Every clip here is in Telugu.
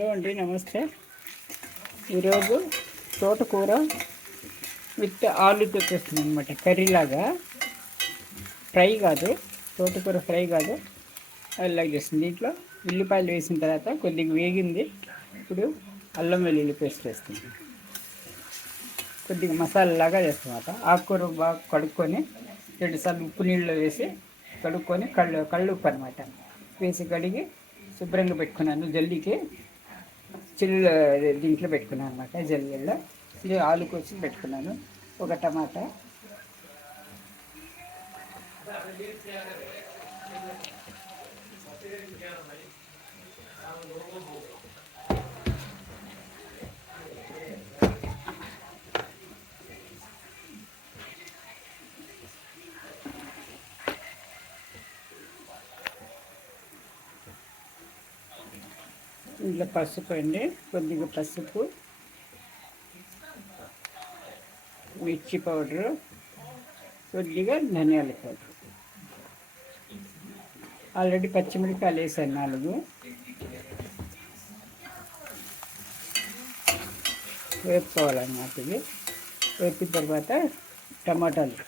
హలో అండి, నమస్తే. ఈరోజు తోటకూర విత్ ఆలుతో చేస్తున్నాను అనమాట. కర్రీలాగా, ఫ్రై కాదు, తోటకూర ఫ్రై కాదు, అలాగే చేస్తుంది. దీంట్లో ఉల్లిపాయలు వేసిన తర్వాత కొద్దిగా వేగింది. ఇప్పుడు అల్లం వెల్లుల్లి పేస్ట్ వేస్తుంది. కొద్దిగా మసాలాలాగా చేస్తామన్నమాట. ఆకుకూర బాగా కడుక్కొని 2 సార్లు ఉప్పు నీళ్ళలో వేసి కడుక్కొని కళ్ళు ఉప్పు అనమాట వేసి కడిగి శుభ్రంగా పెట్టుకున్నాను. జల్లీకి దీంట్లో పెట్టుకున్నాను అనమాట. జల్లీలో ఇది ఆలు కోసి పెట్టుకున్నాను. ఒక టమాటా, ఇంట్లో పసుపు అండి, కొద్దిగా పసుపు, మిర్చి పౌడరు, కొద్దిగా ధనియాల పౌడర్. ఆల్రెడీ పచ్చిమిరపకాయలు వేసాను 4. వేపుకోవాలన్నమాట. ఇది వేపిన తర్వాత టమాటాలు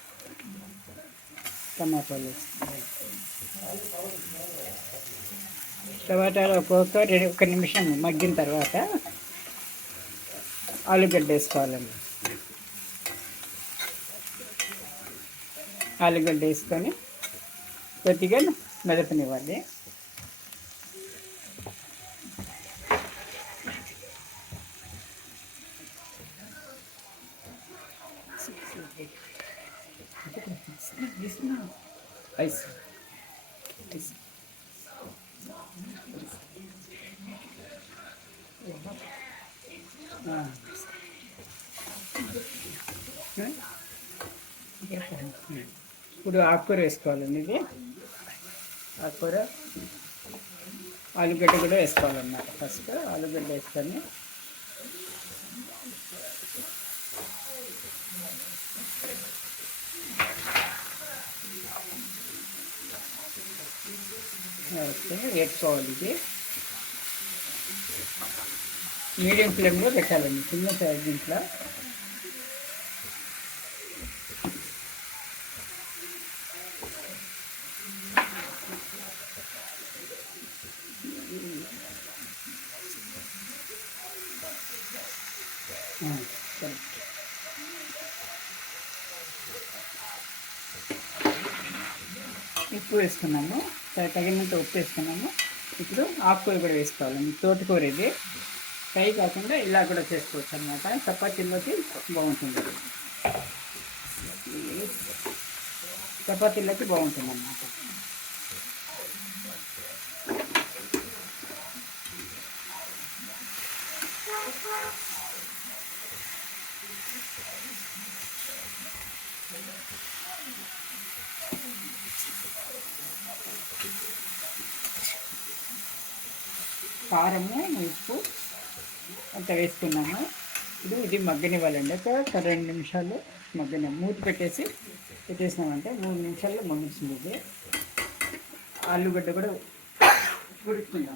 ఒక నిమిషం మగ్గిన తర్వాత ఆలుగడ్డ వేసుకోవాలండి. ఆలుగడ్డ వేసుకొని కొద్దిగా మెదపనివ్వాలి. ఐస్ ఇప్పుడు ఆకుకూర వేసుకోవాలండి. ఇది ఆకుకూర, ఆలుగడ్డ కూడా వేసుకోవాలన్నమాట. ఫస్ట్ ఆలుగడ్డ వేసుకొని వేసుకోవాలి. ఇది మీడియం ఫ్లేమ్లో పెట్టాలండి, చిన్న సైజ్. దీంట్లో ఉప్పు వేసుకున్నాము, తగినంత ఉప్పు వేసుకున్నాము. ఇప్పుడు ఆకుకూర కూడా వేసుకోవాలండి. తోటకూర ఇది ఫ్రై కాకుండా ఇలా కూడా చేసుకోవచ్చు అన్నమాట. చపాతీలోకి బాగుంటుంది. చపాతీలోకి బాగుంటుంది అన్నమాట. కారము, ఉప్పు అంత వేసుకున్నాము. ఇప్పుడు ఇది మగ్గనివ్వాలండి. ఒక 2 నిమిషాలు మూత పెట్టేసినామంటే 3 నిమిషాల్లో మగ్గుతుంది. ఇది ఆలుగడ్డ కూడా ఉడుకుతుంది.